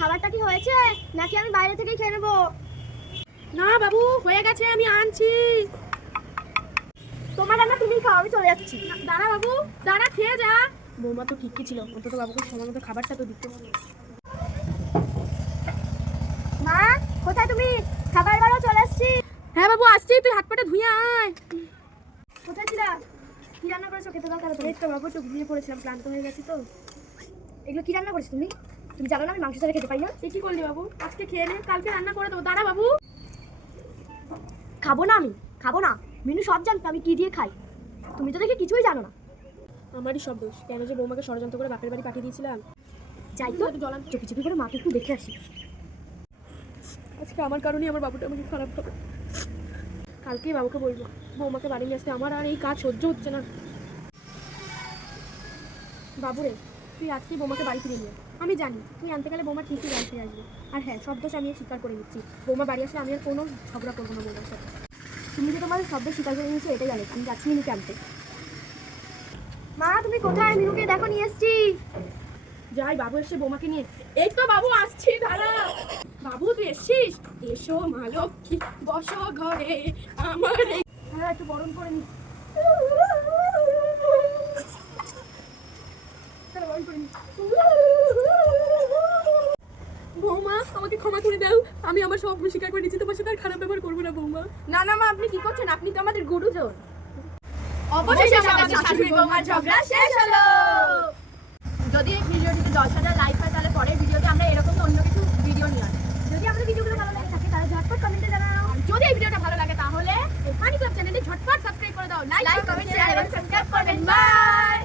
খাবারটা কি হয়েছে নাকি আমি বাইরে থেকেই খেয়ে নেবো? না বাবু, হয়ে গেছে, আমি আনছি। তোমার রান্না তুমি খাও, আমি চলে যাচ্ছি। দাঁড়া বাবু, দাঁড়া, খেয়ে যা। বৌমা তো ঠিকই ছিল, অন্তত বাবুকে সময় মতো খাবারটা তো দিত। মা, কোথায় তুমি? খাবার বারো চলে এসছি। হ্যাঁ বাবু, আসছি, তুই হাত পাটা ধুয়ে আয়। কোথায় ছিলা? কি রান্না করেছো? খেতে দাও তাড়াতাড়ি। এই তো বাবু, তো ঘুমিয়ে পড়েছিলাম, ক্লান্ত হয়ে গেছি তো। এগুলো কি রান্না করেছো তুমি? তুমি জানো না আমি মাংস ছাড়া খেতে পারি না? তুই কি করলি বাবু? আজকে খেয়ে নে, কালকে রান্না করে দেবো। দাঁড়া বাবু। খাবো না, আমি খাবো না। মিনু সব জানতো আমি কি দিয়ে খাই। তুমি তো দেখে কিছুই জানো না। আমারই সব দোষ, কেন যে বৌমাকে ষড়যন্ত্র করে বাপের বাড়ি পাঠিয়ে দিয়েছিলাম। যাই তো, চুপি চুপি করে মাকে একটু দেখে আসি। আজকে আমার কারণেই আমার বাবুটা আমাকে খারাপ হবে। কালকেই বাবুকে বলবো বৌমাকে বাড়ি নিয়ে আসতে, আমার আর এই কাজ সহ্য হচ্ছে না। বাবুরে, তুই আজকেই বৌমাকে বাড়ি ফিরে নিয়ে। আমি জানি তুই আনতে গেলে বৌমা ঠিকই বাড়ি ফিরে আসবে। আর হ্যাঁ, সব দোষ আমি স্বীকার করে নিচ্ছি। বৌমা বাড়ি আসলে আমি আর কোনো ঝগড়া করবো না বৌমার সাথে। তুমি যে তোমার শব্দ স্বীকার করে নিয়েছো এটাই জানো। আমি যাচ্ছি মিনুকে আনতে। মা, তুমি কোথায়? মিনুকে দেখো নিয়ে এসছি। যাই, বাবু এসে বৌমাকে নিয়ে। এই তো বাবু আসছি, দাঁড়া। বাবু তুই এসছিস? এসো মা লক্ষ্মী, বসো ঘরে আমার। হ্যাঁ, একটু বরণ করে নি। বৌমা, আমাকে ক্ষমা করে দাও, আমি আমার সব ভুল স্বীকার করে নিচ্ছি, তোমার সাথে আর খারাপ ব্যবহার করবো না বৌমা। না না মা, আপনি কি করছেন? আপনি তো আমাদের গুরুজন। অবশেষে আমাদের শাশুড়ি বৌমার ঝগড়া শেষ হলো। যদি এই ভিডিওটিতে 10,000 লাইক হয় তাহলে পরের ভিডিওতে আমরা এরকম অন্য কিছু ভিডিও নিয়ে আসবো। যদি আমাদের ভিডিওগুলো ভালো লাগে থাকে তাহলে ঝটপট কমেন্টে জানাও। যদি এই ভিডিওটা ভালো লাগে তাহলে ফানি ক্লাব চ্যানেলে ঝটপট সাবস্ক্রাইব করে দাও। লাইক, কমেন্ট, শেয়ার এবং সাবস্ক্রাইব করবেন। বাই।